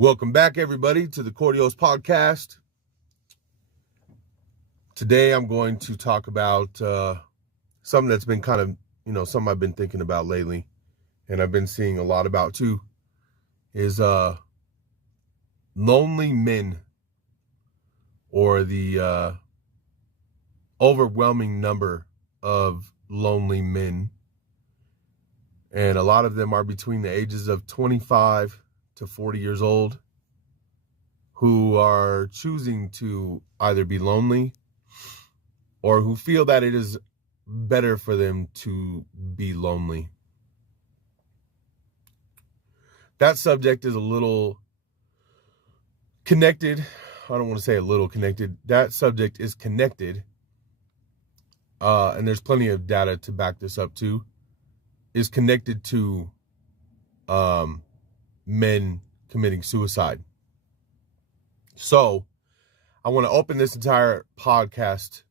Welcome back, everybody, to the Cordios podcast. Today, I'm going to talk about something that's been kind of, something I've been thinking about lately, and I've been seeing a lot about too, is lonely men, or the overwhelming number of lonely men. And a lot of them are between the ages of 25 to 40 years old, who are choosing to either be lonely or who feel that it is better for them to be lonely. That subject is a little connected. I don't want to say a little connected. That subject is connected. And there's plenty of data to back this up too. Is connected to men committing suicide. So I want to open this entire podcast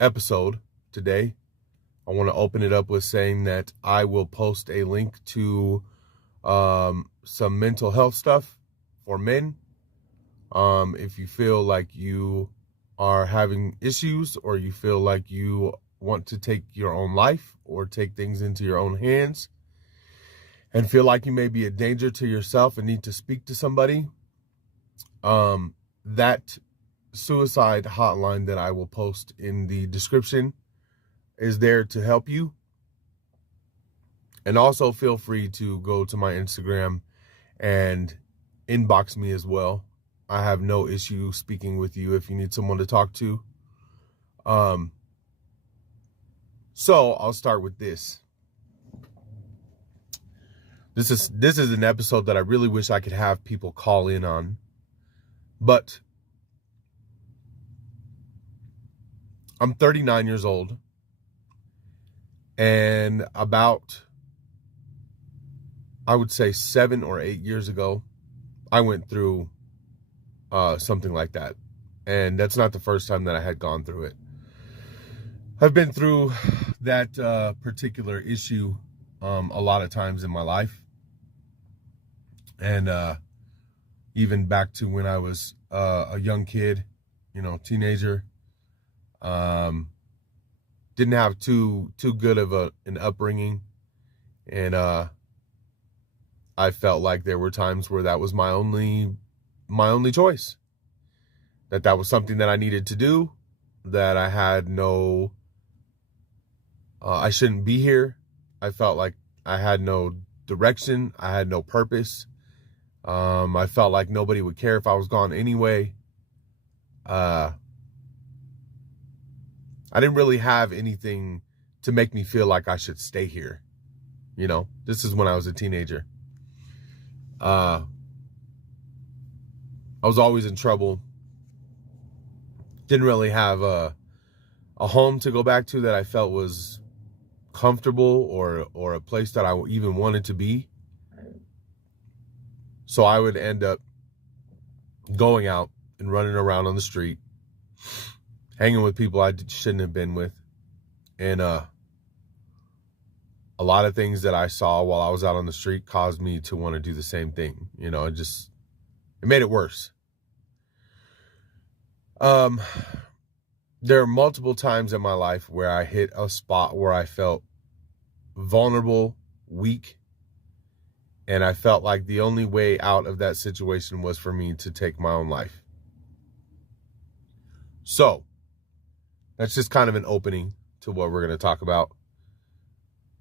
episode today. I want to open it up with saying that I will post a link to some mental health stuff for men. If you feel like you are having issues, or you feel like you want to take your own life or take things into your own hands and feel like you may be a danger to yourself and need to speak to somebody, that suicide hotline that I will post in the description is there to help you. And also feel free to go to my Instagram and inbox me as well. I have no issue speaking with you if you need someone to talk to. So I'll start with this. This is an episode that I really wish I could have people call in on. But I'm 39 years old. And about, I would say 7 or 8 years ago, I went through something like that. And that's not the first time that I had gone through it. I've been through that particular issue a lot of times in my life. And even back to when I was a young kid, teenager, didn't have too good of an upbringing. And I felt like there were times where that was my only choice. That was something that I needed to do, that I had no, I shouldn't be here. I felt like I had no direction. I had no purpose. I felt like nobody would care if I was gone anyway. I didn't really have anything to make me feel like I should stay here. This is when I was a teenager. I was always in trouble. Didn't really have a home to go back to that I felt was comfortable, or a place that I even wanted to be. So I would end up going out and running around on the street, hanging with people I shouldn't have been with. And a lot of things that I saw while I was out on the street caused me to want to do the same thing. It made it worse. There are multiple times in my life where I hit a spot where I felt vulnerable, weak, and I felt like the only way out of that situation was for me to take my own life. So that's just kind of an opening to what we're going to talk about.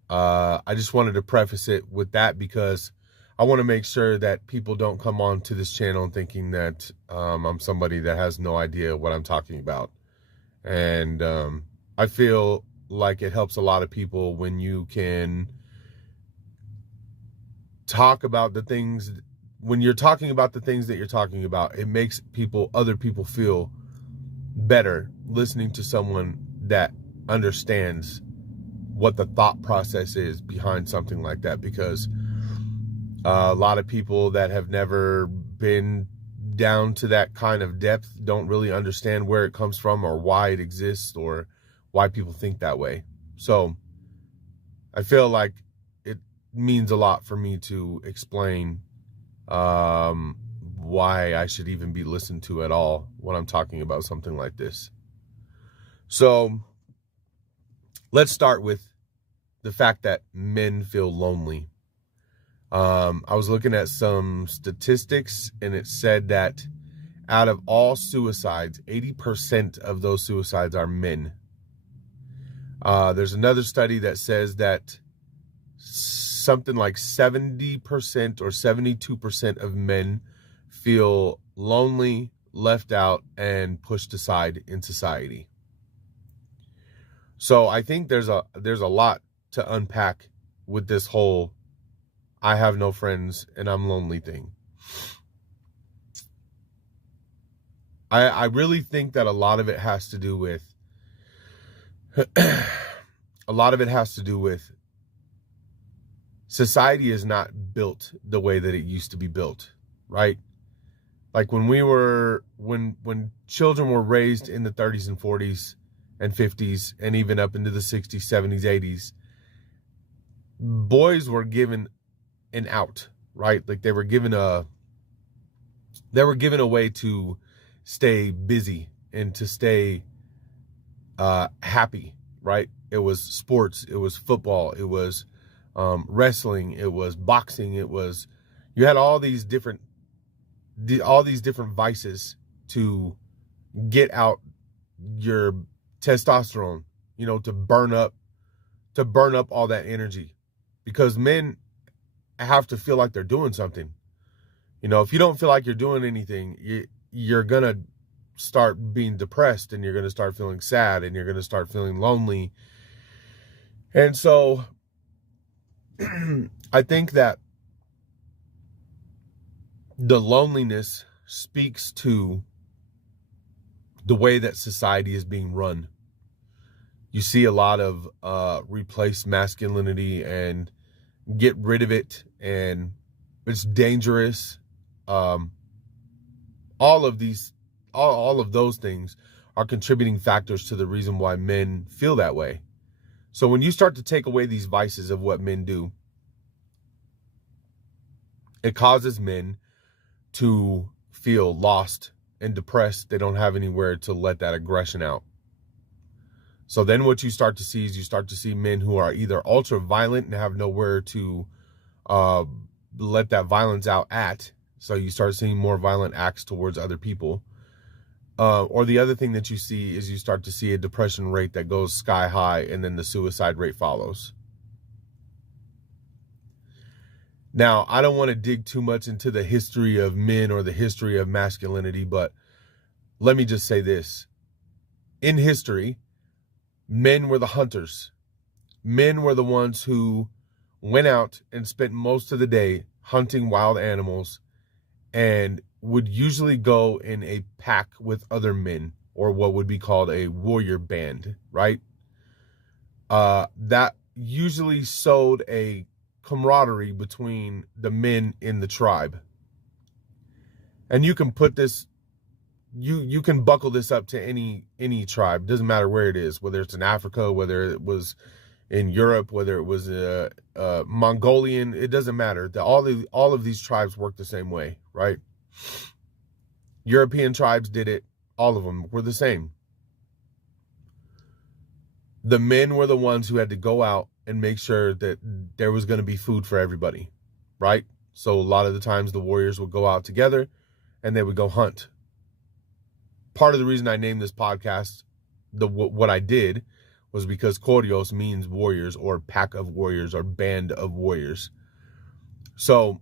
I just wanted to preface it with that because I want to make sure that people don't come on to this channel thinking that I'm somebody that has no idea what I'm talking about. And I feel like it helps a lot of people when you can talk about the things. When you're talking about the things that you're talking about, it makes other people feel better listening to someone that understands what the thought process is behind something like that. Because a lot of people that have never been down to that kind of depth don't really understand where it comes from, or why it exists, or why people think that way. So I feel like it means a lot for me to explain why I should even be listened to at all when I'm talking about something like this. So let's start with the fact that men feel lonely. I was looking at some statistics, and it said that out of all suicides, 80% of those suicides are men. There's another study that says that something like 70% or 72% of men feel lonely, left out, and pushed aside in society. So I think there's a lot to unpack with this whole I have no friends and I'm lonely thing. I really think that a lot of it has to do with society is not built the way that it used to be built, right? Like when children were raised in the 30s and 40s and 50s and even up into the 60s, 70s, 80s, boys were given an out, right? Like they were given a way to stay busy and to stay happy, right? It was sports, it was football, it was wrestling, it was boxing, you had all these different vices to get out your testosterone, to burn up all that energy, because men have to feel like they're doing something. If you don't feel like you're doing anything, you're gonna start being depressed, and you're gonna start feeling sad, and you're gonna start feeling lonely. And so I think that the loneliness speaks to the way that society is being run. You see a lot of replace masculinity and get rid of it, and it's dangerous. All of those things are contributing factors to the reason why men feel that way. So when you start to take away these vices of what men do, it causes men to feel lost and depressed. They don't have anywhere to let that aggression out. So then what you start to see is men who are either ultra violent and have nowhere to let that violence out at. So you start seeing more violent acts towards other people. Or the other thing that you see is you start to see a depression rate that goes sky high, and then the suicide rate follows. Now, I don't want to dig too much into the history of men or the history of masculinity, but let me just say this. In history, men were the hunters. Men were the ones who went out and spent most of the day hunting wild animals, and would usually go in a pack with other men, or what would be called a warrior band, right? That usually sowed a camaraderie between the men in the tribe. And you can put this, you can buckle this up to any tribe. Doesn't matter where it is, whether it's in Africa, whether it was in Europe, whether it was Mongolian, it doesn't matter. All of these tribes work the same way, right? European tribes did it. All of them were the same. The men were the ones who had to go out and make sure that there was going to be food for everybody, right? So a lot of the times the warriors would go out together and they would go hunt. Part of the reason I named this podcast what I did was because Korios means warriors, or pack of warriors, or band of warriors. So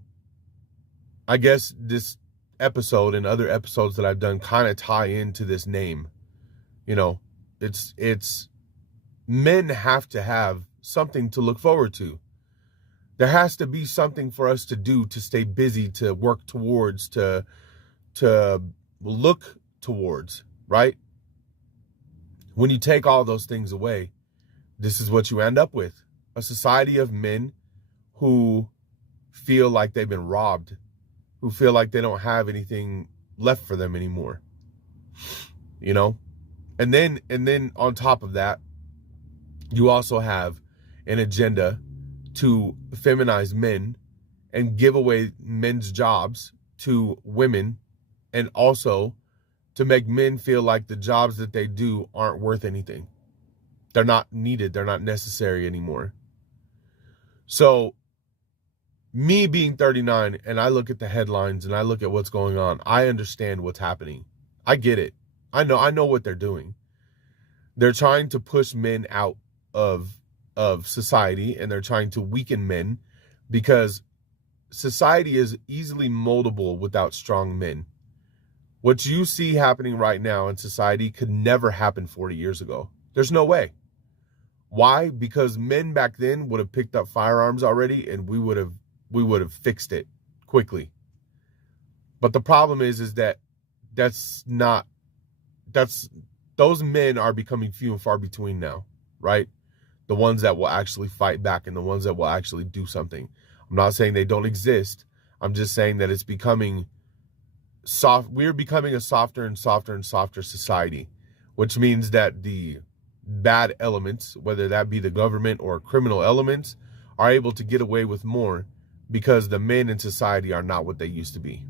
I guess this episode and other episodes that I've done kind of tie into this name. It's men have to have something to look forward to. There has to be something for us to do, to stay busy, to work towards, to look towards, right? When you take all those things away, this is what you end up with. A society of men who feel like they've been robbed, who feel like they don't have anything left for them anymore. And then on top of that, you also have an agenda to feminize men and give away men's jobs to women, and also to make men feel like the jobs that they do aren't worth anything. They're not needed. They're not necessary anymore. So me being 39 and I look at the headlines and I look at what's going on, I understand what's happening. I get it. I know what they're doing. They're trying to push men out of society, and they're trying to weaken men, because society is easily moldable without strong men. What you see happening right now in society could never happen 40 years ago. There's no way. Why? Because men back then would have picked up firearms already, and we would have fixed it quickly. But the problem is that those men are becoming few and far between now, right? The ones that will actually fight back and the ones that will actually do something. I'm not saying they don't exist. I'm just saying that it's becoming soft. We're becoming a softer and softer and softer society, which means that the bad elements, whether that be the government or criminal elements, are able to get away with more, because the men in society are not what they used to be,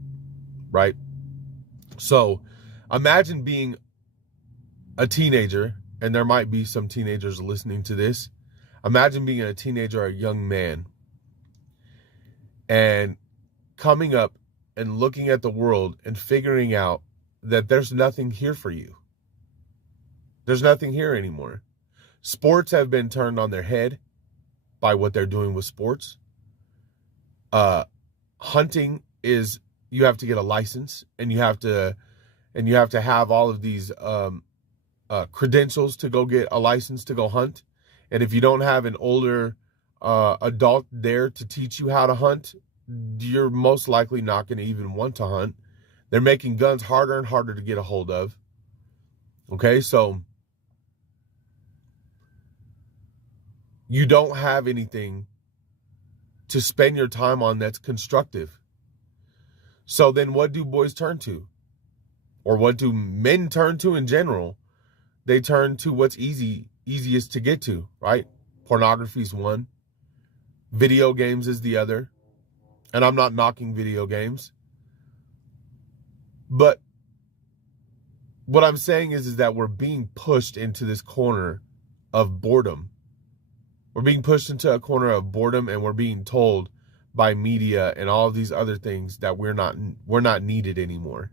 right? So imagine being a teenager, and there might be some teenagers listening to this. Imagine being a teenager or a young man and coming up and looking at the world and figuring out that there's nothing here for you. There's nothing here anymore. Sports have been turned on their head by what they're doing with sports. Hunting is, you have to get a license, and you have to have all of these credentials to go get a license to go hunt. And if you don't have an older adult there to teach you how to hunt, you're most likely not going to even want to hunt. They're making guns harder and harder to get a hold of. Okay, so you don't have anything to spend your time on that's constructive. So then what do boys turn to? Or what do men turn to in general? They turn to what's easiest to get to, right? Pornography is one. Video games is the other. And I'm not knocking video games. But what I'm saying is that we're being pushed into this corner of boredom. We're being pushed into a corner of boredom, and we're being told by media and all of these other things that we're not needed anymore.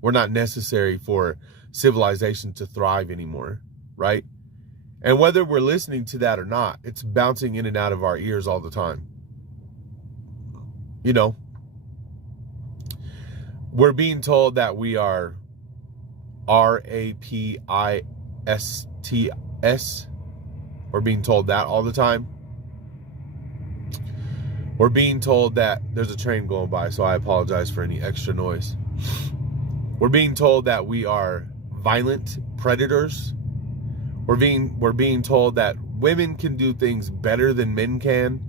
We're not necessary for civilization to thrive anymore, right? And whether we're listening to that or not, it's bouncing in and out of our ears all the time. You know, we're being told that we are RAPISTS. We're being told that all the time. We're being told that there's a train going by, so I apologize for any extra noise. We're being told that we are violent predators. We're being told that women can do things better than men can.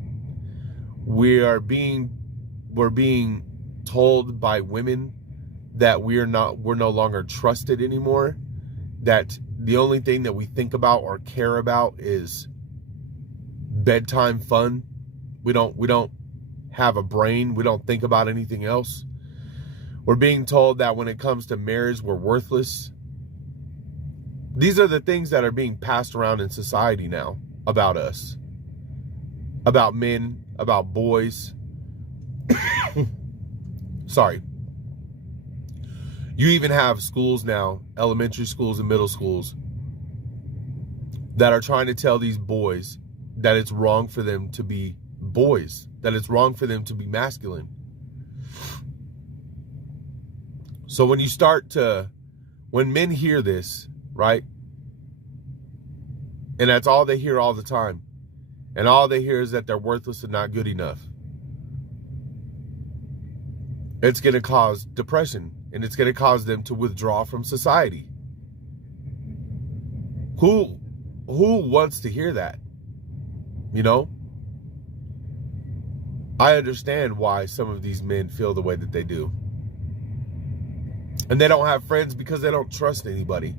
We're being told by women that we're no longer trusted anymore. That the only thing that we think about or care about is bedtime fun. We don't have a brain. We don't think about anything else. We're being told that when it comes to marriage, we're worthless. These are the things that are being passed around in society now about us, about men, about boys. Sorry. You even have schools now, elementary schools and middle schools, that are trying to tell these boys that it's wrong for them to be boys, that it's wrong for them to be masculine. So when men hear this, right? And that's all they hear all the time. And all they hear is that they're worthless and not good enough. It's going to cause depression, and it's going to cause them to withdraw from society. Who wants to hear that? You know? I understand why some of these men feel the way that they do. And they don't have friends because they don't trust anybody.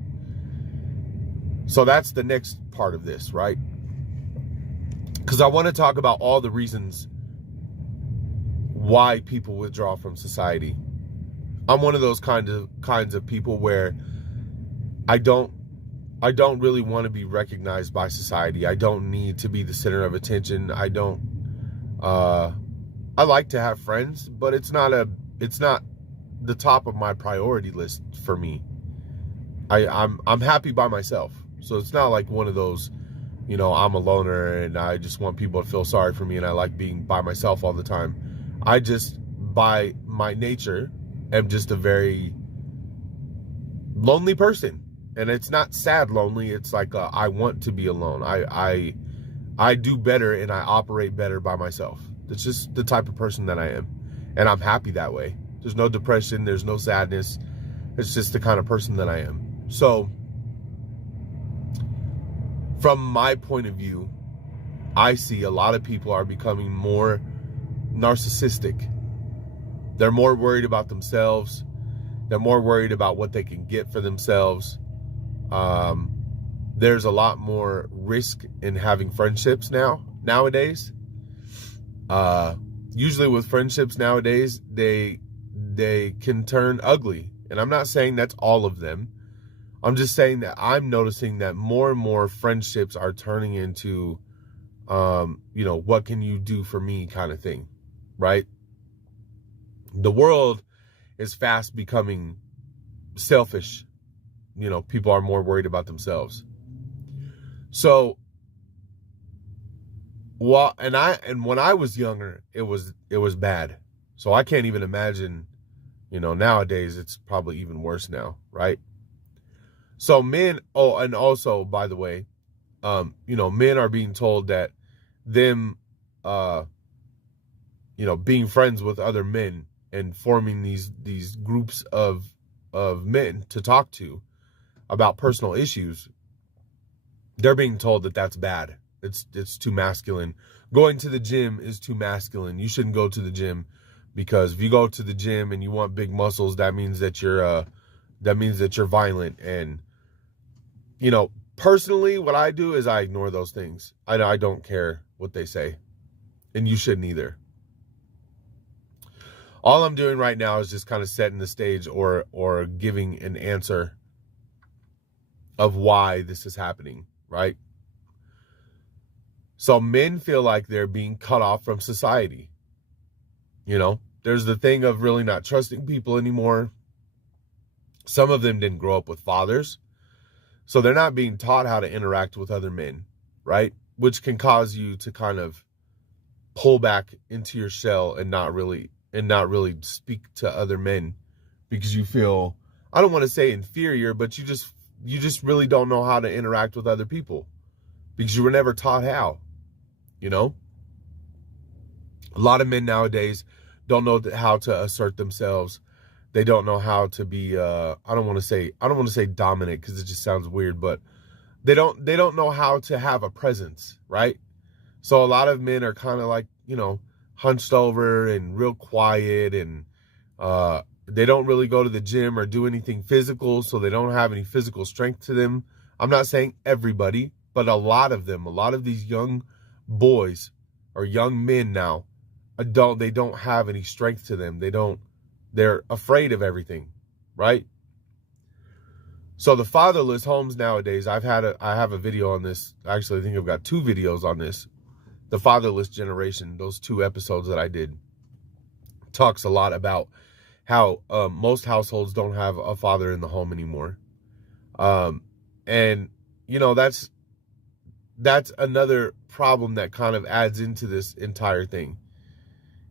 So that's the next part of this, right? Because I want to talk about all the reasons why people withdraw from society. I'm one of those kinds of people where I don't really want to be recognized by society. I don't need to be the center of attention. I like to have friends, but it's not the top of my priority list for me. I'm happy by myself. So it's not like one of those, I'm a loner and I just want people to feel sorry for me and I like being by myself all the time. I just, by my nature, am just a very lonely person. And it's not sad lonely. It's like I want to be alone. I do better and I operate better by myself. It's just the type of person that I am. And I'm happy that way. There's no depression. There's no sadness. It's just the kind of person that I am. So, from my point of view, I see a lot of people are becoming more narcissistic. They're more worried about themselves. They're more worried about what they can get for themselves. There's a lot more risk in having friendships nowadays. Usually with friendships nowadays, they can turn ugly. And I'm not saying that's all of them. I'm just saying that I'm noticing that more and more friendships are turning into, what can you do for me kind of thing, right? The world is fast becoming selfish. People are more worried about themselves. So, and when I was younger, it was bad. So I can't even imagine, nowadays it's probably even worse now, right? So men, and also, by the way, men are being told that them, being friends with other men and forming these groups of men to talk to about personal issues, they're being told that that's bad. It's too masculine. Going to the gym is too masculine. You shouldn't go to the gym because if you go to the gym and you want big muscles, that means that you're violent. And personally, what I do is I ignore those things. I don't care what they say, and you shouldn't either. All I'm doing right now is just kind of setting the stage or giving an answer of why this is happening, right? So men feel like they're being cut off from society. There's the thing of really not trusting people anymore. Some of them didn't grow up with fathers, so they're not being taught how to interact with other men, right? Which can cause you to kind of pull back into your shell and not really speak to other men because you feel, I don't want to say inferior, but you just really don't know how to interact with other people because you were never taught how. A lot of men nowadays don't know how to assert themselves. They don't know how to be I don't want to say dominant because it just sounds weird, but they don't know how to have a presence, right? So a lot of men are kind of like, hunched over and real quiet, and they don't really go to the gym or do anything physical, so they don't have any physical strength to them. I'm not saying everybody, but a lot of these young boys or young men now, they don't have any strength to them. They're afraid of everything, right? So the fatherless homes nowadays, I have a video on this. Actually, I think I've got 2 videos on this. The fatherless generation, those 2 episodes that I did, talks a lot about how most households don't have a father in the home anymore. And that's another problem that kind of adds into this entire thing.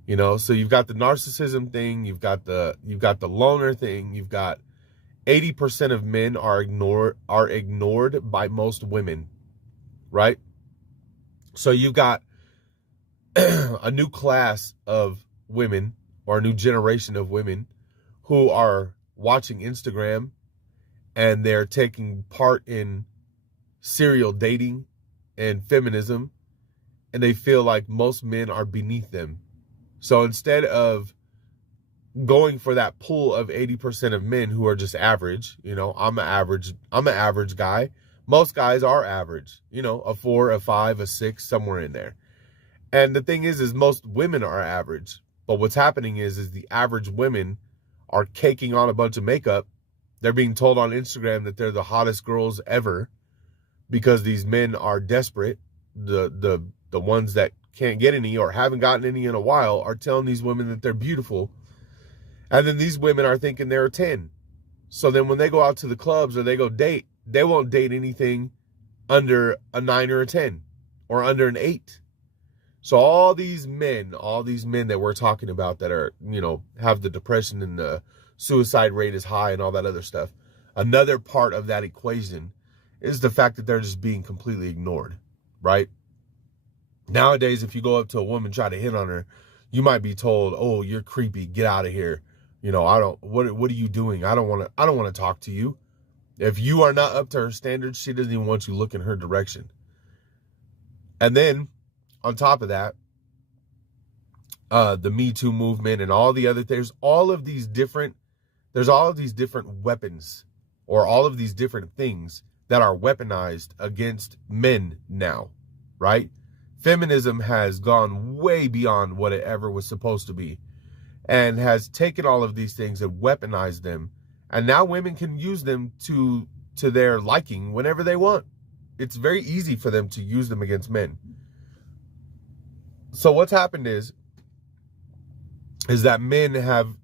So you've got the narcissism thing, you've got the loner thing, you've got 80% of men are ignored by most women, right? So you've got a new class of women, or a new generation of women, who are watching Instagram and they're taking part in serial dating and feminism, and they feel like most men are beneath them. So instead of going for that pool of 80% of men who are just average, I'm an average guy. Most guys are average, a 4, a 5, a 6, somewhere in there. And the thing is most women are average. But what's happening is the average women are caking on a bunch of makeup. They're being told on Instagram that they're the hottest girls ever because these men are desperate. The ones that can't get any or haven't gotten any in a while are telling these women that they're beautiful. And then these women are thinking they're a 10. So then when they go out to the clubs or they go date, they won't date anything under a 9 or a 10 or under an 8. So all these men that we're talking about that are, have the depression and the suicide rate is high and all that other stuff. Another part of that equation is the fact that they're just being completely ignored, right? Nowadays, if you go up to a woman, try to hit on her, you might be told, "Oh, you're creepy. Get out of here. What are you doing? I don't want to talk to you." If you are not up to her standards, she doesn't even want you to look in her direction. And then on top of that, the Me Too movement and all the other things, there's all of these different weapons or all of these different things that are weaponized against men now, right? Feminism has gone way beyond what it ever was supposed to be and has taken all of these things and weaponized them. And now women can use them to their liking whenever they want. It's very easy for them to use them against men. So what's happened is that men have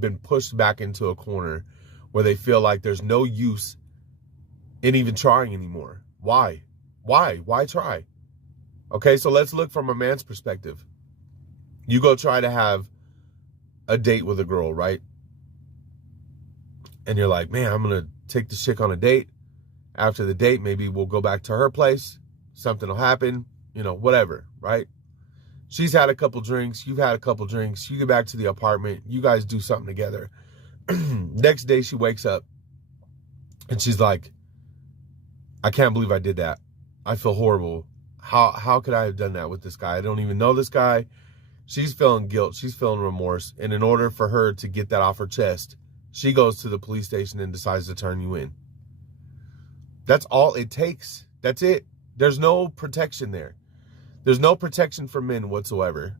been pushed back into a corner where they feel like there's no use in even trying anymore. Why? Why try? Okay, so let's look from a man's perspective. You go try to have a date with a girl, right? And you're like, man, I'm going to take this chick on a date. After the date, maybe we'll go back to her place. Something will happen, whatever, right? She's had a couple drinks. You've had a couple drinks. You get back to the apartment. You guys do something together. Next day, she wakes up and she's like, I can't believe I did that. I feel horrible. How could I have done that with this guy? I don't even know this guy. She's feeling guilt. She's feeling remorse. And in order for her to get that off her chest, she goes to the police station and decides to turn you in. That's all it takes. That's it. There's no protection there. There's no protection for men whatsoever.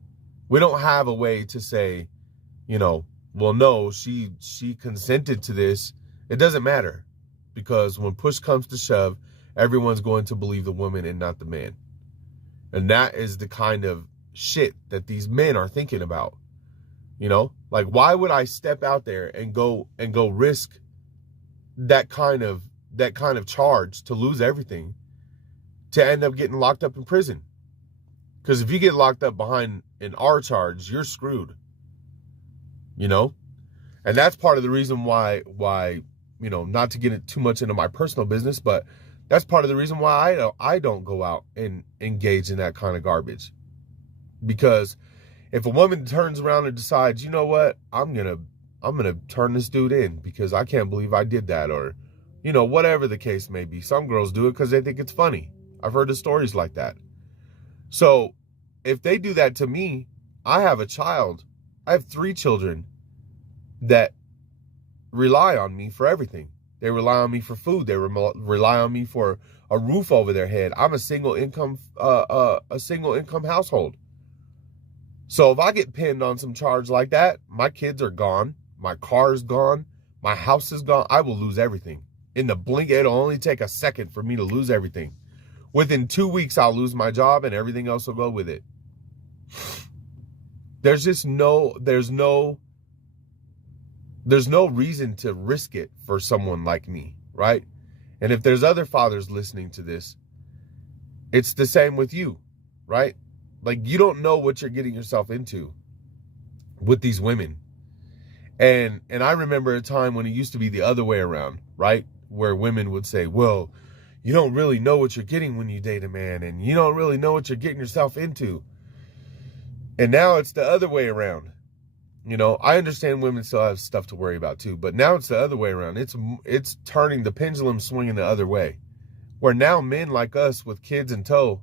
We don't have a way to say, well, no, she consented to this. It doesn't matter, because when push comes to shove, everyone's going to believe the woman and not the man. And that is the kind of shit that these men are thinking about. Like, why would I step out there and go risk that kind of charge to lose everything, to end up getting locked up in prison? Because if you get locked up behind an R charge, you're screwed. And that's part of the reason why, not to get too much into my personal business, but that's part of the reason why I don't go out and engage in that kind of garbage. Because if a woman turns around and decides, you know what, I'm gonna turn this dude in because I can't believe I did that, or whatever the case may be. Some girls do it because they think it's funny. I've heard of stories like that. So if they do that to me, I have a child. I have 3 children that rely on me for everything. They rely on me for food. They rely on me for a roof over their head. I'm a single income household. So if I get pinned on some charge like that, my kids are gone. My car is gone. My house is gone. I will lose everything. In the blink, it'll only take a second for me to lose everything. Within 2 weeks, I'll lose my job and everything else will go with it. There's no reason to risk it for someone like me, right? And if there's other fathers listening to this, it's the same with you, right? Like, you don't know what you're getting yourself into with these women. And I remember a time when it used to be the other way around, right? Where women would say, well, you don't really know what you're getting when you date a man, and you don't really know what you're getting yourself into. And now it's the other way around. I understand women still have stuff to worry about too, but now it's the other way around. It's turning the pendulum swinging the other way, where now men like us with kids in tow,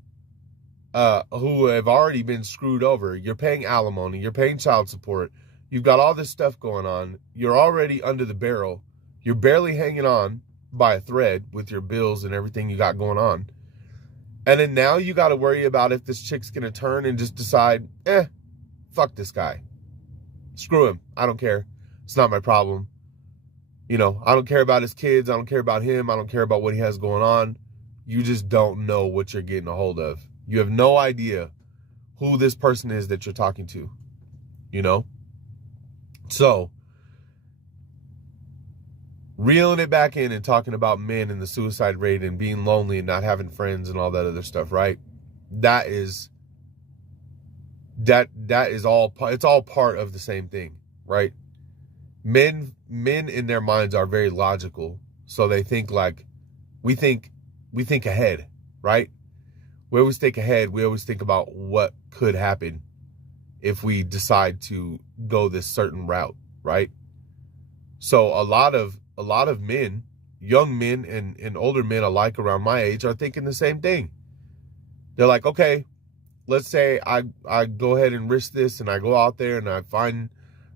who have already been screwed over, you're paying alimony, you're paying child support, you've got all this stuff going on, you're already under the barrel, you're barely hanging on by a thread with your bills and everything you got going on. And then now you got to worry about if this chick's going to turn and just decide, fuck this guy. Screw him. I don't care. It's not my problem. You know, I don't care about his kids. I don't care about him. I don't care about what he has going on. You just don't know what you're getting a hold of. You have no idea who this person is that you're talking to, you know? So, reeling it back in and talking about men and the suicide rate and being lonely and not having friends and all that other stuff, right? That is all, it's all part of the same thing, right? Men in their minds are very logical. So they think like, we think ahead, right? We always think ahead. We always think about what could happen if we decide to go this certain route, right? So a lot of men, young men and older men alike around my age, are thinking the same thing. They're like, okay, let's say I go ahead and risk this and I go out there and I find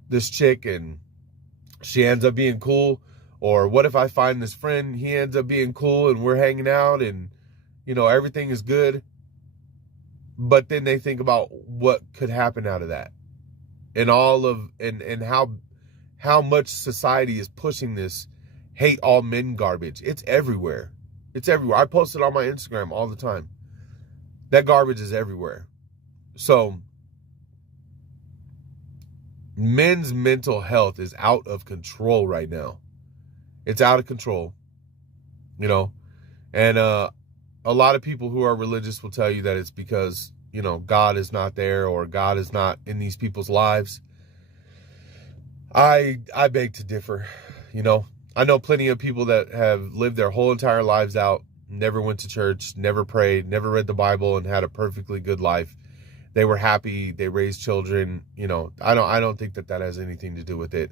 this chick and she ends up being cool. Or what if I find this friend, he ends up being cool and we're hanging out and, you know, everything is good. But then they think about what could happen out of that. And and how much society is pushing this hate all men garbage. It's everywhere. It's everywhere. I post it on my Instagram all the time. That garbage is everywhere. So men's mental health is out of control right now. It's out of control, you know, and a lot of people who are religious will tell you that it's because, you know, God is not there or God is not in these people's lives. I beg to differ, you know. I know plenty of people that have lived their whole entire lives out, never went to church, never prayed, never read the Bible, and had a perfectly good life. They were happy, they raised children, you know. I don't think that has anything to do with it.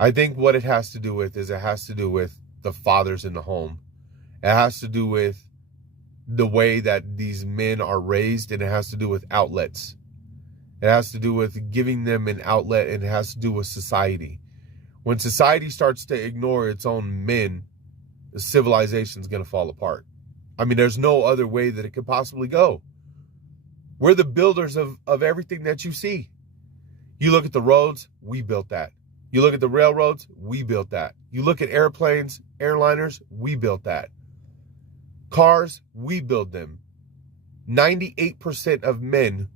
I think what it has to do with is it has to do with the fathers in the home. It has to do with the way that these men are raised, and it has to do with outlets. It has to do with giving them an outlet, and it has to do with society. When society starts to ignore its own men, the civilization is going to fall apart. I mean, there's no other way that it could possibly go. We're the builders of everything that you see. You look at the roads, we built that. You look at the railroads, we built that. You look at airplanes, airliners, we built that. Cars, we build them. 98% of men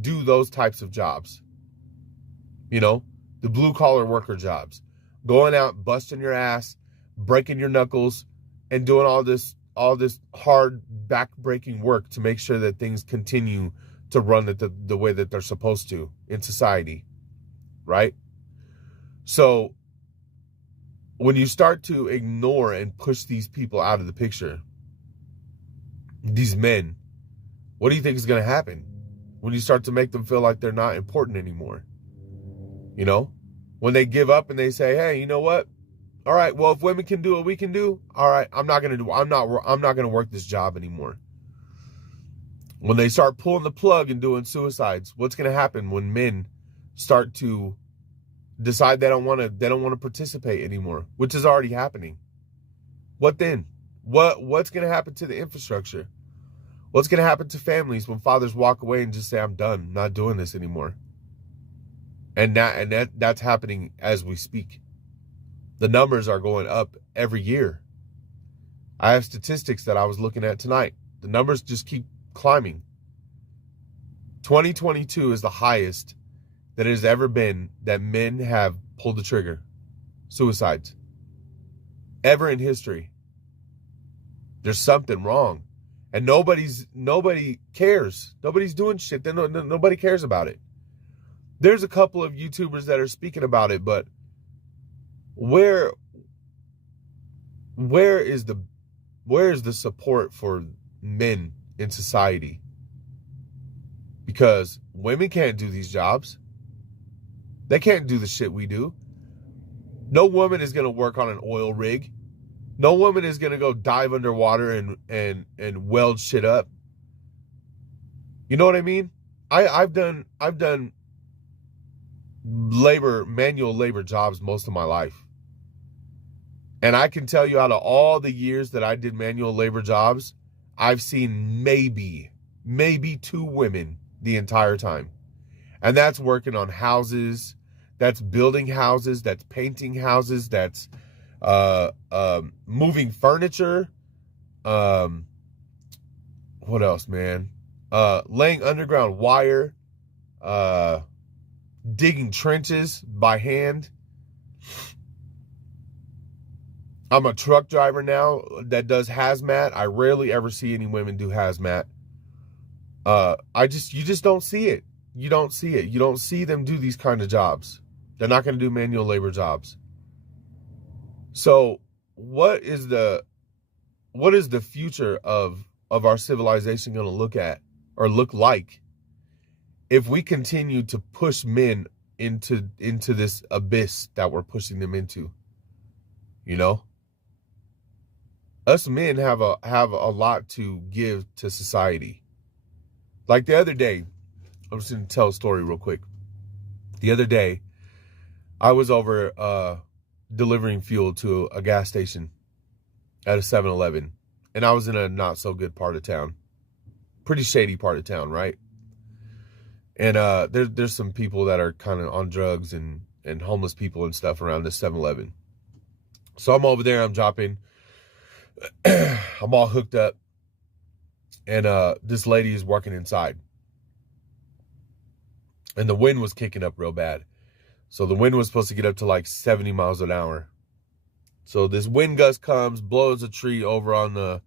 do those types of jobs. You know, the blue collar worker jobs. Going out, busting your ass, breaking your knuckles, and doing all this hard back-breaking work to make sure that things continue to run the way that they're supposed to in society. Right? So when you start to ignore and push these people out of the picture, these men, what do you think is going to happen when you start to make them feel like they're not important anymore? You know, when they give up and they say, hey, you know what? All right, well, if women can do what we can do, all right, I'm not going to work this job anymore. When they start pulling the plug and doing suicides, what's going to happen when men start to decide they don't want to participate anymore, which is already happening? What then? What's going to happen to the infrastructure? What's going to happen to families when fathers walk away and just say, I'm done, not doing this anymore? And that's happening as we speak. The numbers are going up every year. I have statistics that I was looking at tonight. The numbers just keep climbing. 2022 is the highest that it has ever been that men have pulled the trigger. Suicides. Ever in history. There's something wrong. And nobody cares. Nobody's doing shit. Nobody cares about it. There's a couple of YouTubers that are speaking about it, but where is the support for men in society? Because women can't do these jobs. They can't do the shit we do. No woman is going to work on an oil rig. No woman is going to go dive underwater and weld shit up. You know what I mean? I've done manual labor jobs most of my life. And I can tell you, out of all the years that I did manual labor jobs, I've seen maybe 2 women the entire time. And that's working on houses, that's building houses, that's painting houses, that's moving furniture. What else, man? Laying underground wire, digging trenches by hand. I'm a truck driver now that does hazmat. I rarely ever see any women do hazmat. You just don't see it. You don't see it. You don't see them do these kind of jobs. They're not going to do manual labor jobs. So what is the future of our civilization going to look like if we continue to push men into this abyss that we're pushing them into? You know, us men have a lot to give to society. Like the other day, I'm just going to tell a story real quick. The other day, I was over delivering fuel to a gas station at a 7-Eleven, and I was in a not so good part of town. Pretty shady part of town, right? And there's some people that are kind of on drugs and homeless people and stuff around this 7-Eleven. So I'm over there, I'm dropping. I'm all hooked up. And this lady is working inside. And the wind was kicking up real bad. So the wind was supposed to get up to like 70 miles an hour. So this wind gust comes, blows a tree over on the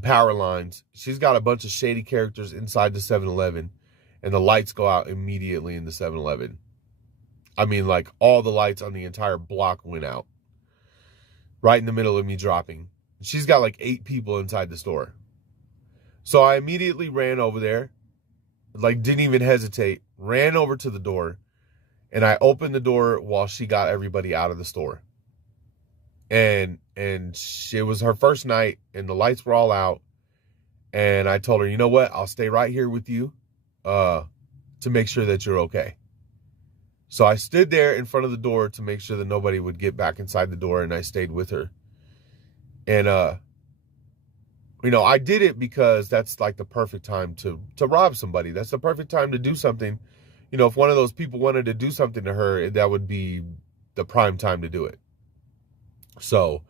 power lines. She's got a bunch of shady characters inside the 7-Eleven. And the lights go out immediately in the 7-Eleven. I mean, like, all the lights on the entire block went out. Right in the middle of me dropping. She's got like 8 people inside the store. So I immediately ran over there. Like, didn't even hesitate. Ran over to the door. And I opened the door while she got everybody out of the store. And it was her first night. And the lights were all out. And I told her, you know what? I'll stay right here with you. To make sure that you're okay. So I stood there in front of the door to make sure that nobody would get back inside the door, and I stayed with her. And you know, I did it because that's like the perfect time to rob somebody. That's the perfect time to do something. You know, if one of those people wanted to do something to her, that would be the prime time to do it. So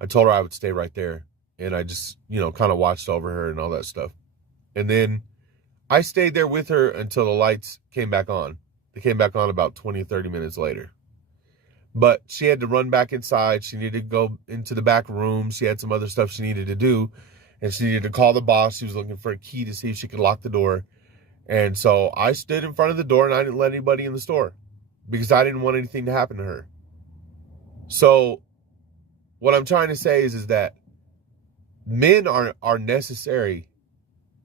I told her I would stay right there, and I just, you know, kind of watched over her and all that stuff. And then I stayed there with her until the lights came back on. They came back on about 20 or 30 minutes later. But she had to run back inside. She needed to go into the back room. She had some other stuff she needed to do. And she needed to call the boss. She was looking for a key to see if she could lock the door. And so I stood in front of the door and I didn't let anybody in the store because I didn't want anything to happen to her. So what I'm trying to say is that men are necessary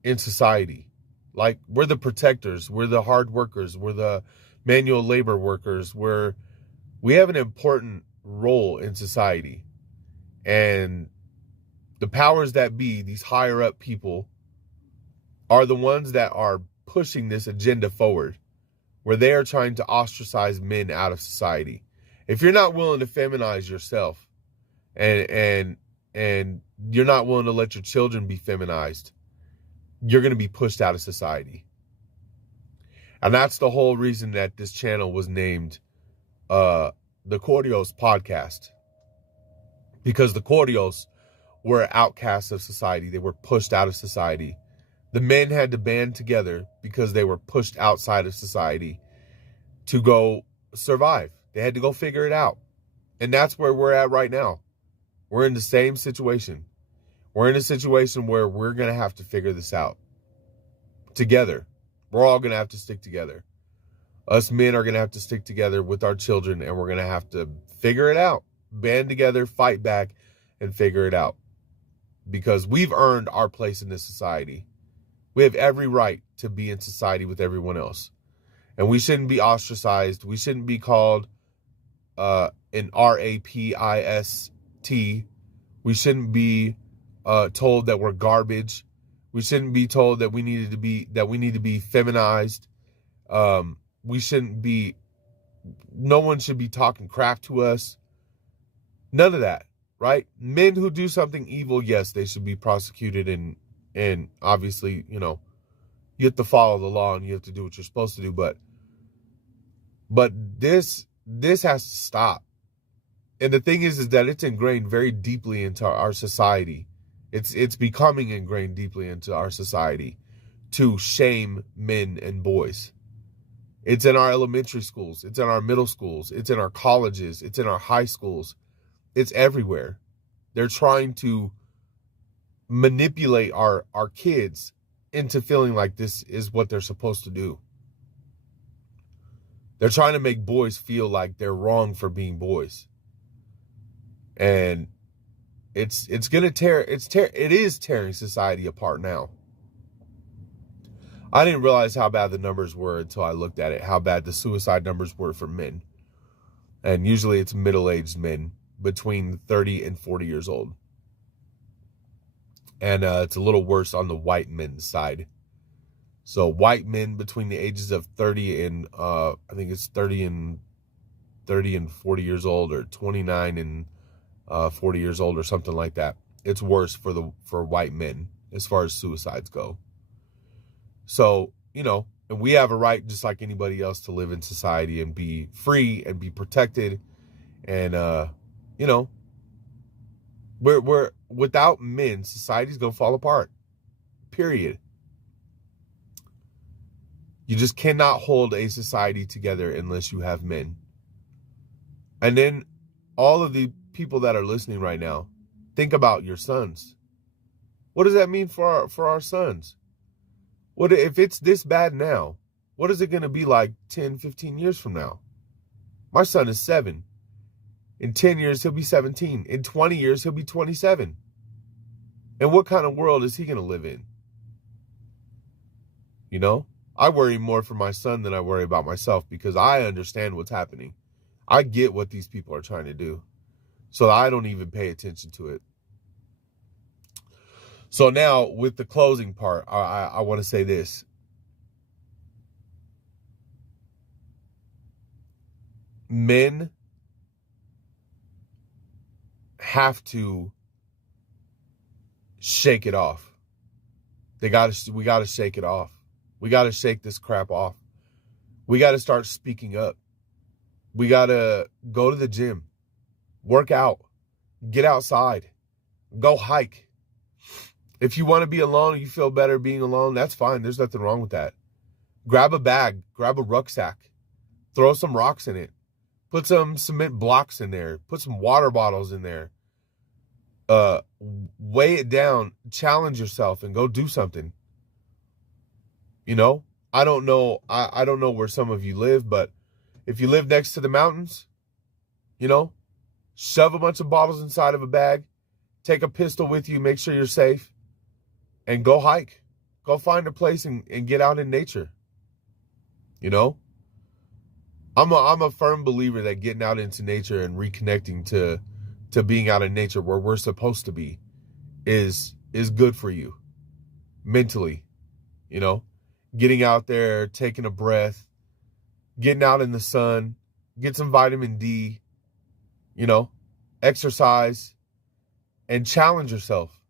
in society. Like, we're the protectors, we're the hard workers, we're the manual labor workers, we have an important role in society. And the powers that be, these higher up people, are the ones that are pushing this agenda forward, where they are trying to ostracize men out of society. If you're not willing to feminize yourself, and you're not willing to let your children be feminized, you're going to be pushed out of society. And that's the whole reason that this channel was named the Cordios Podcast. Because the Cordios were outcasts of society. They were pushed out of society. The men had to band together because they were pushed outside of society to go survive. They had to go figure it out. And that's where we're at right now. We're in the same situation. We're in a situation where we're going to have to figure this out together. We're all going to have to stick together. Us men are going to have to stick together with our children, and we're going to have to figure it out. Band together, fight back, and figure it out. Because we've earned our place in this society. We have every right to be in society with everyone else. And we shouldn't be ostracized. We shouldn't be called an RAPIST. We shouldn't be told that we're garbage. We shouldn't be told that we need to be feminized. We shouldn't be. No one should be talking crap to us. None of that, right? Men who do something evil, yes, they should be prosecuted, and obviously, you know, you have to follow the law and you have to do what you're supposed to do. But But this has to stop. And the thing is that it's ingrained very deeply into our society. It's becoming ingrained deeply into our society to shame men and boys. It's in our elementary schools. It's in our middle schools. It's in our colleges. It's in our high schools. It's everywhere. They're trying to manipulate our kids into feeling like this is what they're supposed to do. They're trying to make boys feel like they're wrong for being boys. And it is tearing society apart now. I didn't realize how bad the numbers were until I looked at it, how bad the suicide numbers were for men. And usually it's middle-aged men between 30 and 40 years old. And it's a little worse on the white men's side. So white men between the ages of 30 and I think it's 30 and 40 years old, or 29 and 40 years old, or something like that. It's worse for white men as far as suicides go. So, and we have a right, just like anybody else, to live in society and be free and be protected. And, we're without men, society's going to fall apart. Period. You just cannot hold a society together unless you have men. And then all of the people that are listening right now, think about your sons. What does that mean for our sons? What if it's this bad now? What is it going to be like 10, 15 years from now? My son is 7. In 10 years, he'll be 17. In 20 years, he'll be 27. And what kind of world is he going to live in? I worry more for my son than I worry about myself, because I understand what's happening. I get what these people are trying to do. So I don't even pay attention to it. So now, with the closing part, I want to say this. Men have to shake it off. We got to shake it off. We got to shake this crap off. We got to start speaking up. We got to go to the gym, work out, get outside, go hike. If you want to be alone, you feel better being alone, that's fine. There's nothing wrong with that. Grab a bag, grab a rucksack, throw some rocks in it, put some cement blocks in there, put some water bottles in there, weigh it down, challenge yourself, and go do something. I don't know. I don't know where some of you live, but if you live next to the mountains, shove a bunch of bottles inside of a bag, take a pistol with you, make sure you're safe, and go hike. Go find a place and get out in nature. I'm a firm believer that getting out into nature and reconnecting to being out in nature where we're supposed to be is good for you mentally. Getting out there, taking a breath, getting out in the sun, get some vitamin D, exercise, and challenge yourself.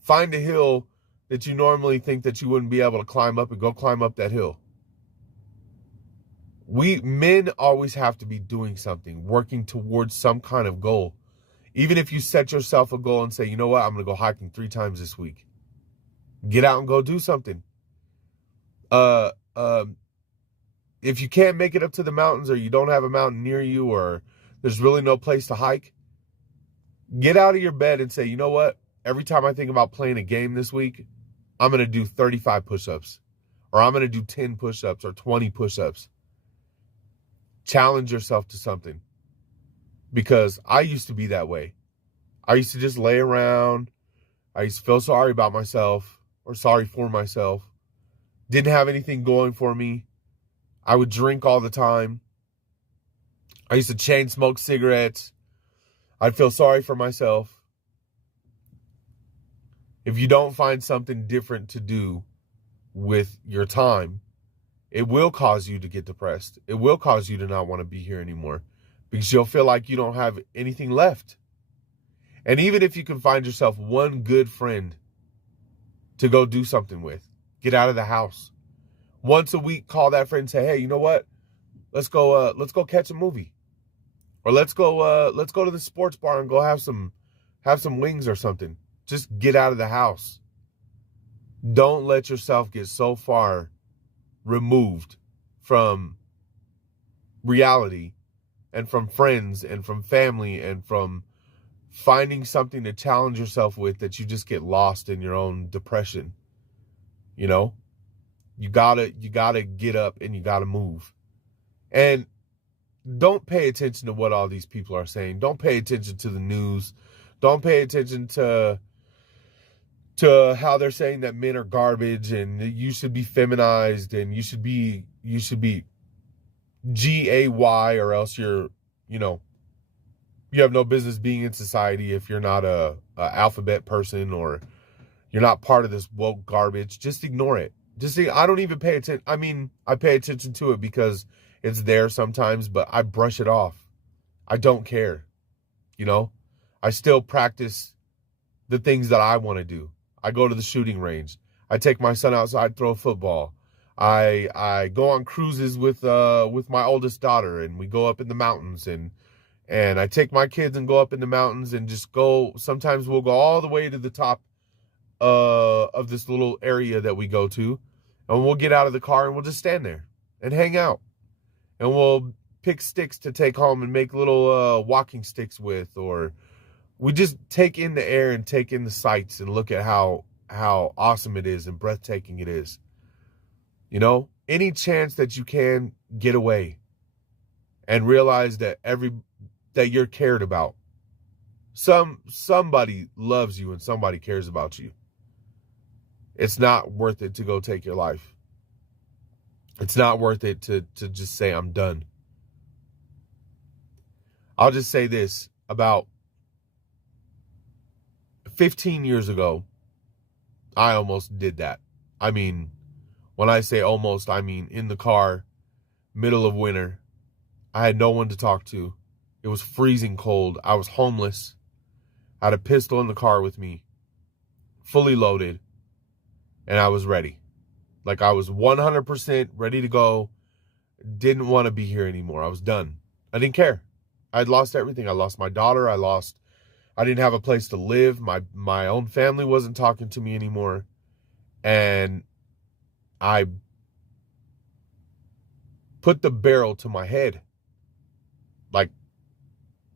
Find a hill that you normally think that you wouldn't be able to climb up, and go climb up that hill. Men always have to be doing something, working towards some kind of goal. Even if you set yourself a goal and say, you know what, I'm going to go hiking 3 times this week. Get out and go do something. If you can't make it up to the mountains, or you don't have a mountain near you, or there's really no place to hike, get out of your bed and say, you know what? Every time I think about playing a game this week, I'm going to do 35 push-ups, or I'm going to do 10 push-ups or 20 push-ups. Challenge yourself to something. Because I used to be that way. I used to just lay around. I used to feel sorry about myself, or sorry for myself. Didn't have anything going for me. I would drink all the time. I used to chain smoke cigarettes. I'd feel sorry for myself. If you don't find something different to do with your time, it will cause you to get depressed. It will cause you to not want to be here anymore, because you'll feel like you don't have anything left. And even if you can find yourself one good friend to go do something with, get out of the house. Once a week, call that friend and say, hey, you know what? let's go catch a movie. Or let's go to the sports bar and go have some wings or something. Just get out of the house. Don't let yourself get so far removed from reality and from friends and from family and from finding something to challenge yourself with that you just get lost in your own depression. You know, you gotta get up and you gotta move. And don't pay attention to what all these people are saying. Don't pay attention to the news. Don't pay attention to how they're saying that men are garbage and you should be feminized and you should be GAY, or else you're, you have no business being in society if you're not a alphabet person or you're not part of this woke garbage. Just ignore it. I don't even pay attention. I mean, I pay attention to it because it's there sometimes, but I brush it off. I don't care. I still practice the things that I want to do. I go to the shooting range. I take my son outside, throw a football. I go on cruises with my oldest daughter, and we go up in the mountains, and I take my kids and go up in the mountains and just go. Sometimes we'll go all the way to the top of this little area that we go to, and we'll get out of the car and we'll just stand there and hang out, and we'll pick sticks to take home and make little walking sticks with, or we just take in the air and take in the sights and look at how awesome it is and breathtaking it is. Any chance that you can, get away and realize that that you're cared about. Somebody loves you and somebody cares about you. It's not worth it to go take your life. It's not worth it to just say, I'm done. I'll just say this. About 15 years ago, I almost did that. I mean, when I say almost, I mean in the car, middle of winter. I had no one to talk to. It was freezing cold. I was homeless. I had a pistol in the car with me, fully loaded, and I was ready. Like, I was 100% ready to go. Didn't want to be here anymore. I was done. I didn't care. I'd lost everything. I lost my daughter. I didn't have a place to live. My own family wasn't talking to me anymore. And I put the barrel to my head. Like,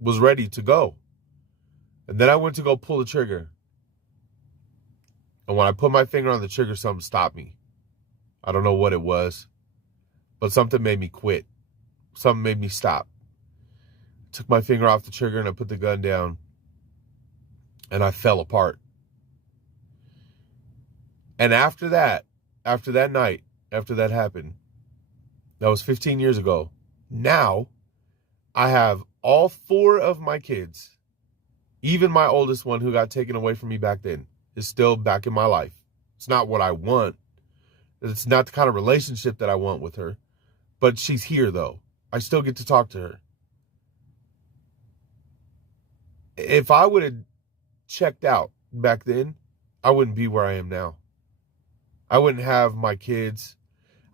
was ready to go. And then I went to go pull the trigger. And when I put my finger on the trigger, something stopped me. I don't know what it was, but something made me quit. Something made me stop. Took my finger off the trigger and I put the gun down. And I fell apart. And after that night, after that happened, that was 15 years ago. Now, I have all 4 of my kids, even my oldest one who got taken away from me back then, is still back in my life. It's not what I want. It's not the kind of relationship that I want with her. But she's here, though. I still get to talk to her. If I would have checked out back then, I wouldn't be where I am now. I wouldn't have my kids.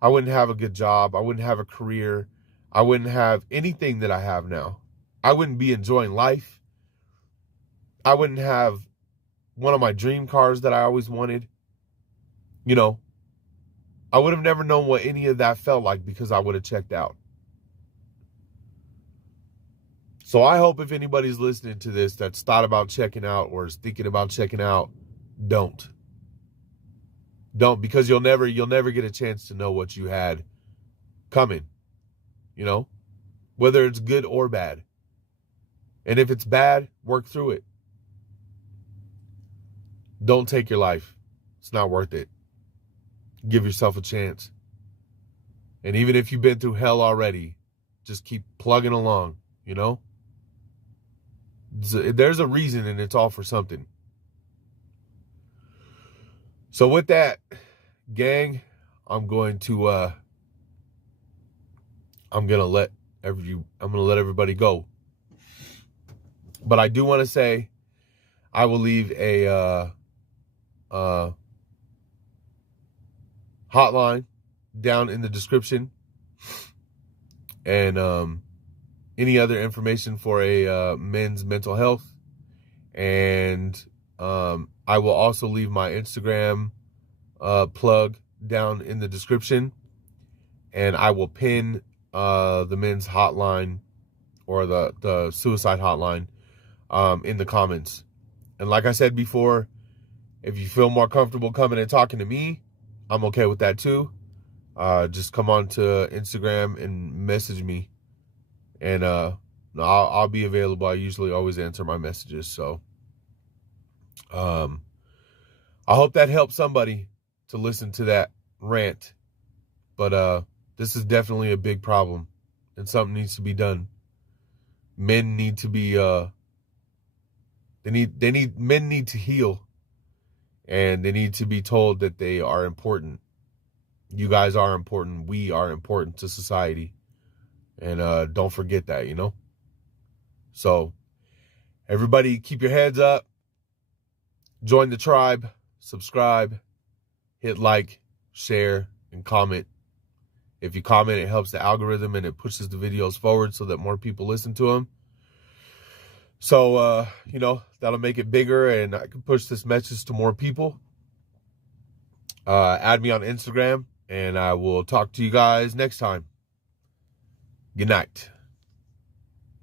I wouldn't have a good job. I wouldn't have a career. I wouldn't have anything that I have now. I wouldn't be enjoying life. I wouldn't have one of my dream cars that I always wanted. I would have never known what any of that felt like because I would have checked out. So I hope if anybody's listening to this that's thought about checking out or is thinking about checking out, don't, because you'll never get a chance to know what you had coming, whether it's good or bad. And if it's bad, work through it. Don't take your life. It's not worth it. Give yourself a chance. And even if you've been through hell already, just keep plugging along, There's a reason, and it's all for something. So with that, gang, I'm going to let everybody go. But I do want to say I will leave a hotline down in the description. and any other information for a men's mental health. And I will also leave my Instagram plug down in the description, and I will pin the men's hotline or the suicide hotline in the comments. And like I said before, if you feel more comfortable coming and talking to me, I'm okay with that too. Just come on to Instagram and message me, and I'll be available. I usually always answer my messages. So I hope that helps somebody to listen to that rant. But this is definitely a big problem, and something needs to be done. Men need to be men need to heal, and they need to be told that they are important. You guys are important. We are important to society. And don't forget that, you know? So everybody keep your heads up. Join the tribe. Subscribe. Hit like, share, and comment. If you comment, it helps the algorithm and it pushes the videos forward so that more people listen to them. So, that'll make it bigger and I can push this message to more people. Add me on Instagram, and I will talk to you guys next time. Good night.